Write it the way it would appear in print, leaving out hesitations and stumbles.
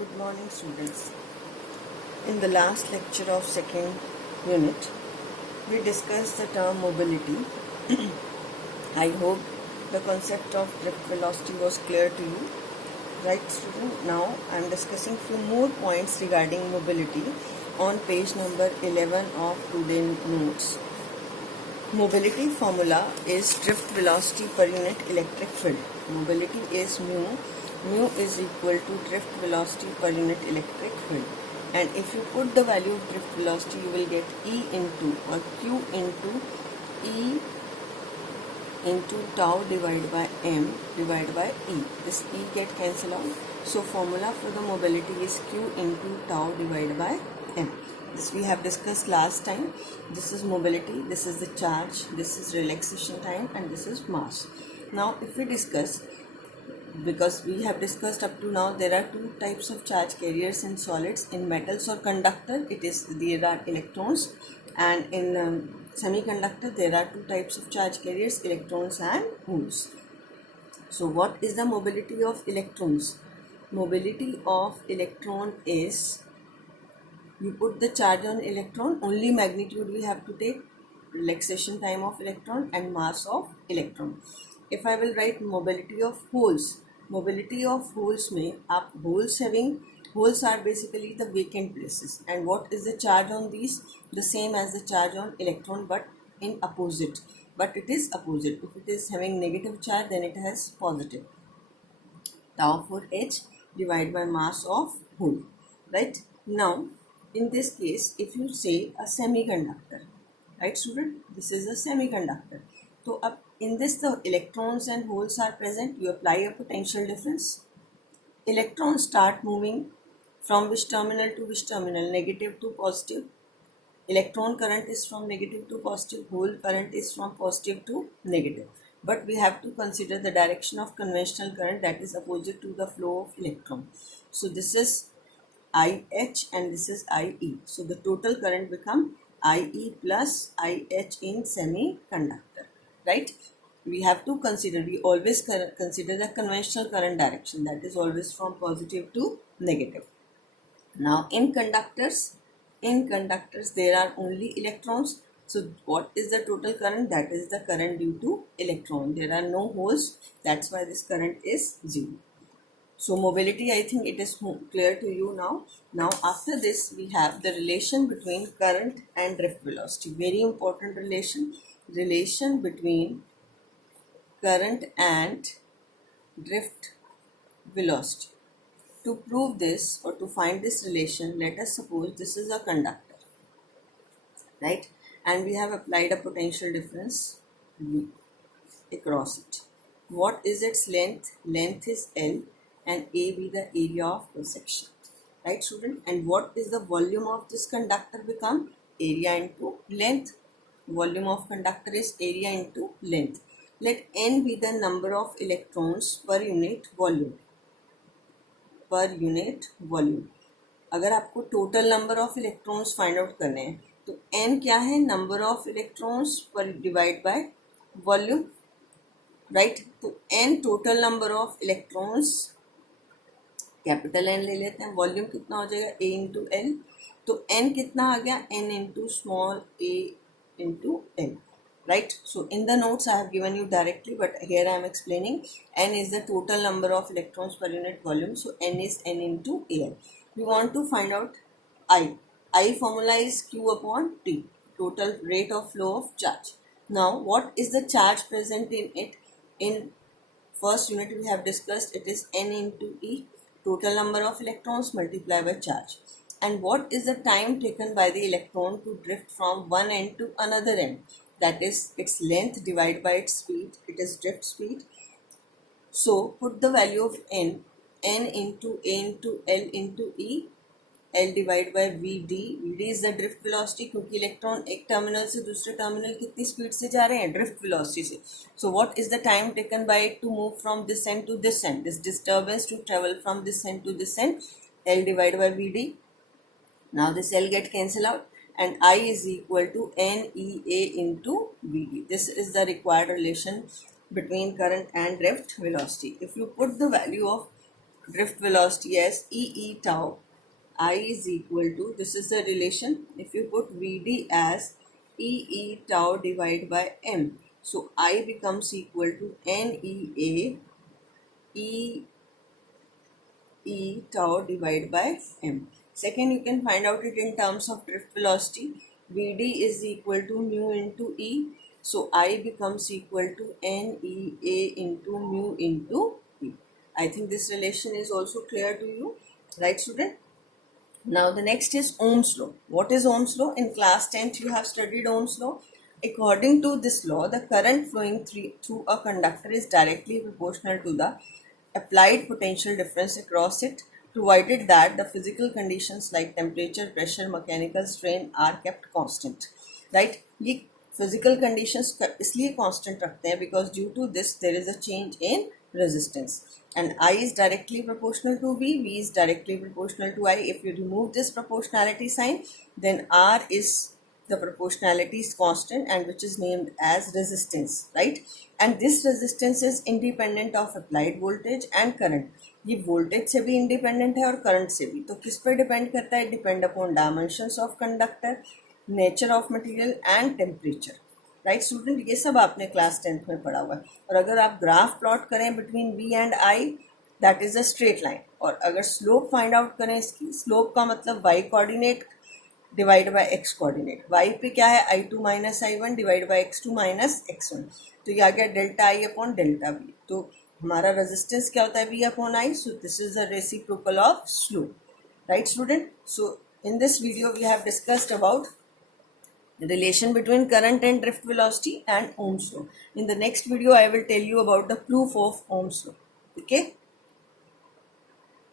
Good morning, students. In the last lecture of second unit, we discussed the term mobility. I hope the concept of drift velocity was clear to you. Right, student? Now I am discussing few more points regarding mobility on page number 11 of today's notes. Mobility formula is drift velocity per unit electric field. Mobility is mu. Mu is equal to drift velocity per unit electric field. And if you put the value of drift velocity, you will get E into or Q into E into tau divided by M divided by E. This E get cancelled out. So formula for the mobility is Q into tau divided by M. This we have discussed last time. This is mobility, this is the charge, this is relaxation time, and this is mass. Now if we discuss, because we have discussed up to now, there are two types of charge carriers in solids. In metals or conductor, there are electrons, and in semiconductor there are two types of charge carriers, electrons and holes. So what is the mobility of electrons? Mobility of electron is, you put the charge on electron, only magnitude we have to take, relaxation time of electron and mass of electron. If I will write mobility of holes, mobility of holes में आप holes are basically the vacant places, and what is the charge on these? The same as the charge on electron, but in opposite. But it is opposite. If it is having negative charge, then it has positive. Tau for H divided by mass of hole. Right? Now, in this case, if you say a semiconductor, right, student? This is a semiconductor. So, in this the electrons and holes are present. You apply a potential difference. Electrons start moving from which terminal to which terminal? Negative to positive. Electron current is from negative to positive. Hole current is from positive to negative. But we have to consider the direction of conventional current, that is opposite to the flow of electron. So this is IH and this is IE. So the total current become IE plus IH in semiconductor. Right? We have to consider, we always consider the conventional current direction, that is always from positive to negative. Now in conductors there are only electrons. So what is the total current? That is the current due to electron. There are no holes, that's why this current is 0. So mobility, I think it is clear to you now. Now after this we have the relation between current and drift velocity. Very important relation between current and drift velocity. To prove this or to find this relation, let us suppose this is a conductor, right? And we have applied a potential difference V across it. What is its length? Length is L and A be the area of cross section, right, student? And what is the volume of this conductor? Become area into length. Volume of conductor is area into length. Let N be the number of electrons per unit volume. Per unit volume. अगर आपको total number of electrons find out करने हैं तो N क्या है? Number of electrons per divide by volume, right? तो N total number of electrons, capital N ले लेते हैं. वॉल्यूम कितना हो जाएगा? A into L. तो एन कितना आ गया? N into small A into L. Right? So in the notes I have given you directly, but here I am explaining. N is the total number of electrons per unit volume. So N is N into AL. We want to find out I. I formula is Q upon T, total rate of flow of charge. Now what is the charge present in it? In first unit we have discussed, it is N into E, total number of electrons multiplied by charge. And what is the time taken by the electron to drift from one end to another end? That is its length divided by its speed. It is drift speed. So put the value of n into a into l into e, l divided by vd. vd is the drift velocity, क्योंकि electron एक terminal से दूसरे terminal कितनी speed से जा रहे हैं? Drift velocity से. So what is the time taken by it to move from this end to this end? This disturbance to travel from this end to this end, l divided by vd. Now this l get cancelled out, and I is equal to NEA into VD. This is the required relation between current and drift velocity. If you put the value of drift velocity as E tau. I is equal to, this is the relation, if you put Vd as E tau divided by m, so I becomes equal to NEA E tau divided by m. Second, you can find out it in terms of drift velocity. Vd is equal to mu into E. So I becomes equal to NEA into mu into E. I think this relation is also clear to you, right, student? Now the next is Ohm's law. What is Ohm's law? In class 10th you have studied Ohm's law. According to this law, the current flowing through a conductor is directly proportional to the applied potential difference across it, provided that the physical conditions like temperature, pressure, mechanical strain are kept constant. Right? ये physical conditions इसलिए constant रखते हैं because due to this there is a change in resistance, and I is directly proportional to V is directly proportional to I. If you remove this proportionality sign, then R is the proportionality is constant and which is named as resistance, right? And this resistance is independent of applied voltage and current. ये voltage से भी independent है और current से भी. तो किस पे depend करता है? Depend upon dimensions of conductor, nature of material and temperature. Right student, ये सब आपने क्लास 10th में पढ़ा हुआ है. और अगर आप ग्राफ प्लॉट करें between V and I, that is a straight line. और अगर स्लोप फाइंड आउट करें, इसकी स्लोप का मतलब y coordinate divide by x coordinate. y पे क्या है? I2 minus I1 divide by x2 minus x1. तो ये आ गया delta I upon delta V. तो हमारा रेजिस्टेंस क्या होता है? V upon I. So this is the reciprocal of slope. Right student, so in this video we have discussed about the relation between current and drift velocity and Ohm's law. In the next video I will tell you about the proof of Ohm's law. Okay.